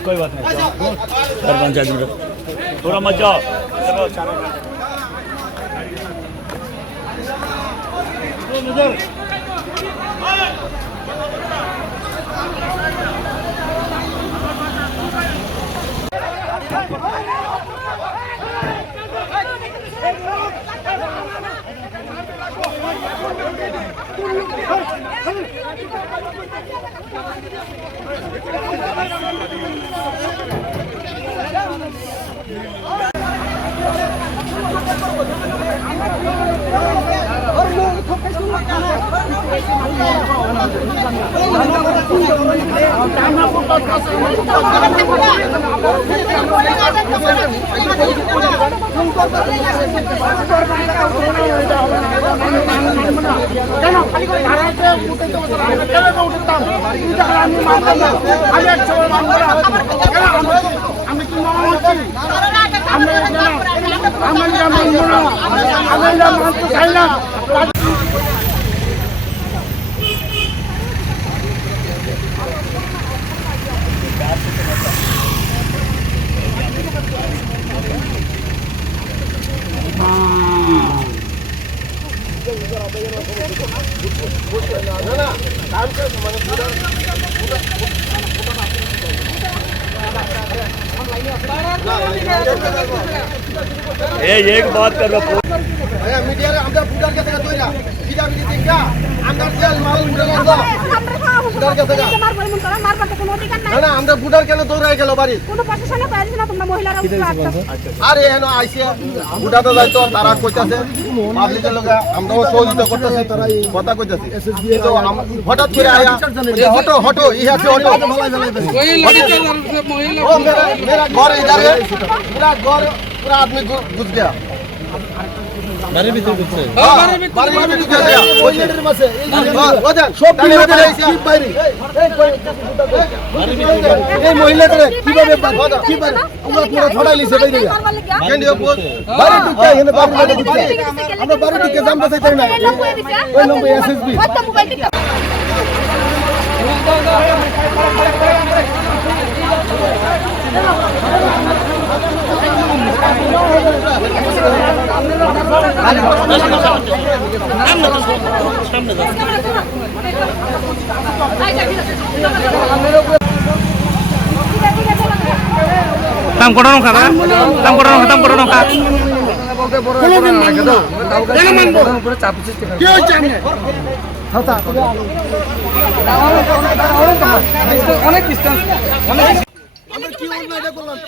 कोई बात नहीं सरपंच आज मेरा थोड़ा मत जाओ चलो चारों एक बात कर रहा मीडिया আমরা বুটার কাছে কইরা বিজেপি দিনকা আমরা জেল মাল উড়ালো বুটার কাছে মার বলে মন করা মার পাতে কোনো অধিকার নাই না আমরা বুটার কেন দৌড়াই গেল বাড়ি কোনো প্রশাসনে পাইছে না তোমরা মহিলারা আরে এনো আইছে বুটাতে যাইতো তারা কইতাছে পাবলিকের লগে আমরাও সহযোগিতা করতেছি তারাই কথা কইতাছে এসএসবি তো হঠাৎ করে আয়া হটো হটো ইহা সে হটো মহিলা ও मेरा घर इधर है मेरा घर पूरा आदमी घुस गया बारे भीतर घुसছে बारे भीतर घुस गया ওই লেটার মাসে ওজন সব বাইরে কি বাইরে এই মহিলাদের কিভাবে কি বাইরে আমরা পুরো ছড়াই লিছে বাইরে কেন বাইরে ঢুকে এখানে বাইরে ঢুকে আমরা বাইরে ঢুকে জানতে চাই না ওই নম্বর এসএসবি কত মোবাইল দিকে tam kono ka tam kono ka অনেক ডিসটেন্স অনেক আমরা কি অন্যায় করলাম